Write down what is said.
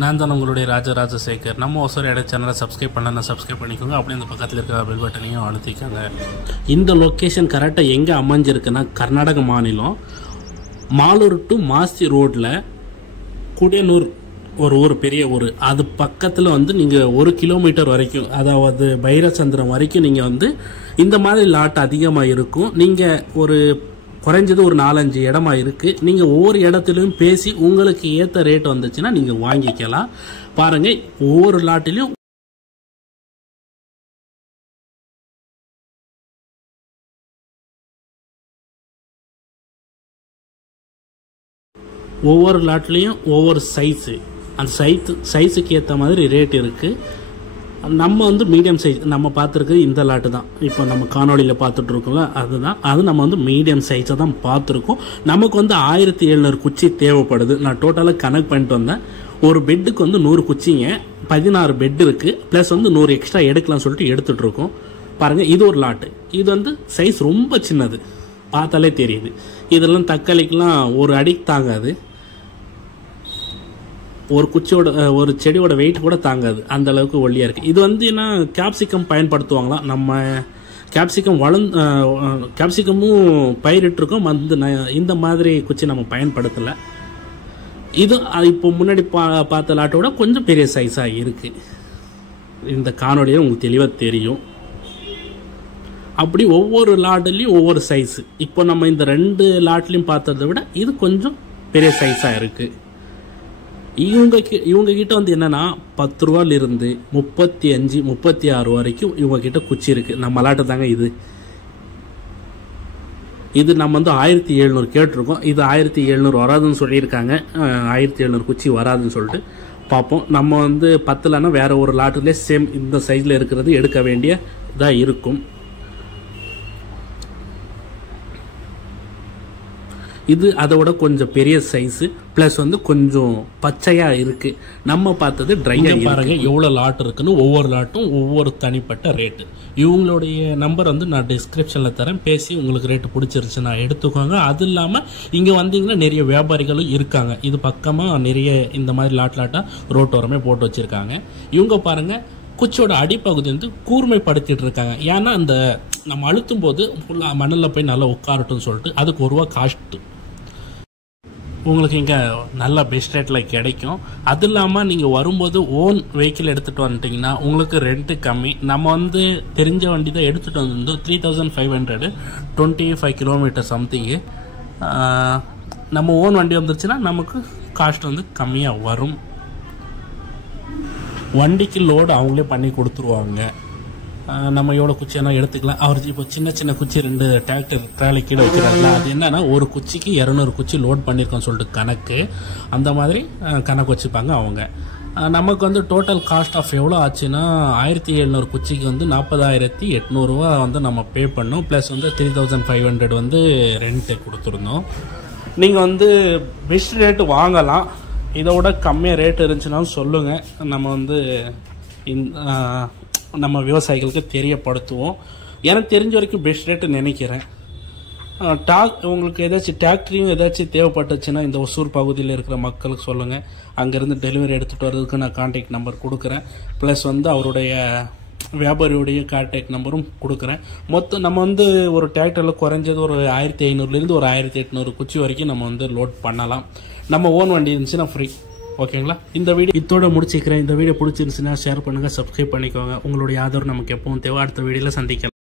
நான் தான் உங்களுடைய ராஜசேகர். நம்ம ஒசூர் இட சேனலை சப்ஸ்கிரைப் பண்ணலன்னா சப்ஸ்கிரைப் பண்ணிக்கோங்க. அப்படியே அந்த பக்கத்தில் இருக்கிற பெல் பட்டனையும் அழுத்திக்கோங்க. இந்த லொக்கேஷன் கரெக்டாக எங்கே அமைஞ்சிருக்குன்னா கர்நாடக மாநிலம் மாலூர் டு மாஸ்தி ரோட்டில் குடியனூர் ஒரு ஊர், பெரிய ஊர். அது பக்கத்தில் வந்து நீங்கள் 1 கிலோமீட்டர் வரைக்கும், அதாவது பைரசந்திரம் வரைக்கும் நீங்கள் வந்து இந்த மாதிரி லாட் அதிகமாக இருக்கும். நீங்கள் ஒரு குறைஞ்சது ஒரு 4-5 இடமா இருக்குது. நீங்கள் ஒவ்வொரு இடத்துலையும் பேசி உங்களுக்கு ஏற்ற ரேட் வந்துச்சுன்னா நீங்கள் வாங்கிக்கலாம். பாருங்கள், ஒவ்வொரு லாட்டிலையும் ஒவ்வொரு லாட்லேயும் ஒவ்வொரு சைஸு, அந்த சைஸுக்கு ஏற்ற மாதிரி ரேட் இருக்குது. நம்ம வந்து மீடியம் சைஸ் நம்ம பார்த்துருக்குது இந்த லாட்டு தான். இப்போ நம்ம காணொலியில் பார்த்துட்ருக்கோம்ல, அதுதான். அது நம்ம வந்து மீடியம் சைஸை தான் பார்த்துருக்கோம். நமக்கு வந்து 1700 குச்சி தேவைப்படுது. நான் டோட்டலாக கனெக்ட் பண்ணிட்டு வந்தேன். ஒரு பெட்டுக்கு வந்து 100 குச்சிங்க, 16 பெட் இருக்குது. ப்ளஸ் வந்து 100 எக்ஸ்ட்ரா எடுக்கலாம்னு சொல்லிட்டு எடுத்துகிட்ருக்கோம். பாருங்கள், இது ஒரு லாட்டு. இது வந்து சைஸ் ரொம்ப சின்னது, பார்த்தாலே தெரியுது. இதெல்லாம் தக்காளிக்கெலாம் ஒரு அடிக்கு தாங்காது. ஒரு குச்சியோட ஒரு செடியோட வெயிட் கூட தாங்காது, அந்த அளவுக்கு ஒல்லியாக இருக்குது. இது வந்து என்ன கேப்சிகம் பயன்படுத்துவாங்களாம். நம்ம கேப்சிகமும் பயிரிட்டிருக்கோம். இந்த மாதிரி குச்சி நம்ம பயன்படுத்தலை. இது இப்போ முன்னாடி பார்த்த லாட்டோட கொஞ்சம் பெரிய சைஸாக இருக்குது. இந்த காணொலியில் உங்களுக்கு தெளிவாக தெரியும். அப்படி ஒவ்வொரு லாட்லேயும் ஒவ்வொரு சைஸு. இப்போ நம்ம இந்த 2 லாட்லேயும் பார்த்ததை விட இது கொஞ்சம் பெரிய சைஸாக இருக்குது. இவங்க கிட்ட வந்து என்னன்னா 10 ரூபாயிலிருந்து 35, 36 வரைக்கும் இவங்க கிட்ட குச்சி இருக்கு. நம்ம லாட்டு தாங்க இது நம்ம வந்து 1700 கேட்டிருக்கோம். இது 1700 வராதுன்னு சொல்லியிருக்காங்க. 1700 குச்சி வராதுன்னு சொல்லிட்டு பார்ப்போம். நம்ம வந்து 10லன்னா வேற ஒரு லாட்டுலேயே சேம் இந்த சைஸில் இருக்கிறது எடுக்க வேண்டிய இதாக இருக்கும். இது அதோட கொஞ்சம் பெரிய சைஸு, ப்ளஸ் வந்து கொஞ்சம் பச்சையாக இருக்குது. நம்ம பார்த்தது ட்ரையாக. பாருங்க எவ்வளோ லாட் இருக்குன்னு. ஒவ்வொரு லாட்டும் ஒவ்வொரு தனிப்பட்ட ரேட்டு. இவங்களுடைய நம்பர் வந்து நான் டிஸ்கிரிப்ஷனில் தரேன். பேசி உங்களுக்கு ரேட்டு பிடிச்சிருச்சுன்னா எடுத்துக்கோங்க. அது இல்லாமல் இங்கே வந்தீங்கன்னா நிறைய வியாபாரிகளும் இருக்காங்க. இது பக்கமாக நிறைய இந்த மாதிரி லாட்டாக ரோட்டோரமே போட்டு வச்சுருக்காங்க. இவங்க பாருங்கள், குச்சியோட அடிப்பகுதி வந்து கூர்மைப்படுத்திட்டு இருக்காங்க. ஏன்னா அந்த நம்ம அழுத்தும் போது ஃபுல்லாக மண்ணில் போய் நல்லா உட்காரட்டும்னு சொல்லிட்டு அதுக்கு ₹1 காஸ்ட்டு. உங்களுக்கு இங்கே நல்ல பெஸ்ட் ரேட்டில் கிடைக்கும். அது இல்லாமல் நீங்கள் வரும்போது ஓன் வெஹிக்கிள் எடுத்துகிட்டு வந்துட்டிங்கன்னா உங்களுக்கு ரெண்ட்டு கம்மி. நம்ம வந்து தெரிஞ்ச வண்டி தான் எடுத்துகிட்டு வந்து 3500, 25 கிலோமீட்டர் சம்திங்கு. நம்ம ஓன் வண்டி வந்துருச்சுன்னா நமக்கு காஸ்ட் வந்து கம்மியாக வரும். வண்டிக்கு லோடு அவங்களே பண்ணி கொடுத்துருவாங்க. நம்ம எவ்வளோ குச்சியெல்லாம் எடுத்துக்கலாம். அவர் இப்போ சின்ன குச்சி 2 டிராக்டர் ட்ராலி கீழே வைக்கிறாங்களா, அது என்னன்னா ஒரு குச்சிக்கு 200 குச்சி லோட் பண்ணியிருக்கோன்னு சொல்லிட்டு கணக்கு. அந்த மாதிரி கணக்கு வச்சுப்பாங்க அவங்க. நமக்கு வந்து டோட்டல் காஸ்ட் ஆஃப் எவ்வளோ ஆச்சுன்னா 1700 குச்சிக்கு வந்து 40,800 ரூபா வந்து நம்ம பே பண்ணோம். ப்ளஸ் வந்து 3500 வந்து ரெண்ட்டு கொடுத்துருந்தோம். நீங்கள் வந்து பெஸ்ட் ரேட்டு வாங்கலாம். இதோட கம்மியாக ரேட் இருந்துச்சுனாலும் சொல்லுங்கள். நம்ம வந்து நம்ம விவசாயிகளுக்கு தெரியப்படுத்துவோம். எனக்கு தெரிஞ்ச வரைக்கும் பெஸ்ட் ரேட்டு நினைக்கிறேன். உங்களுக்கு ஏதாச்சும் டிராக்டரியும் ஏதாச்சும் தேவைப்பட்டுச்சுன்னா இந்த ஒசூர் பகுதியில் இருக்கிற மக்களுக்கு சொல்லுங்கள். அங்கேருந்து டெலிவரி எடுத்துகிட்டு வர்றதுக்கு நான் கான்டாக்ட் நம்பர் கொடுக்குறேன். ப்ளஸ் வந்து அவருடைய வியாபாரியுடைய கான்டாக்ட் நம்பரும் கொடுக்குறேன். மொத்தம் நம்ம வந்து ஒரு டிராக்டரில் குறைஞ்சது ஒரு 1500லேருந்து ஒரு 1800 குச்சி வரைக்கும் நம்ம வந்து லோட் பண்ணலாம். நம்ம ஓன் வண்டி இருந்துச்சுன்னா ஃப்ரீ. ஓகேங்களா? இந்த வீடியோ இதோட முடிச்சுக்கிறேன். இந்த வீடியோ பிடிச்சிருந்துச்சுன்னா ஷேர் பண்ணுங்கள், சப்ஸ்கிரைப் பண்ணிக்கோங்க. உங்களுடைய ஆதரவு நமக்கு எப்பவும் தேவை. அடுத்த வீடியோவில் சந்திக்கலாம்.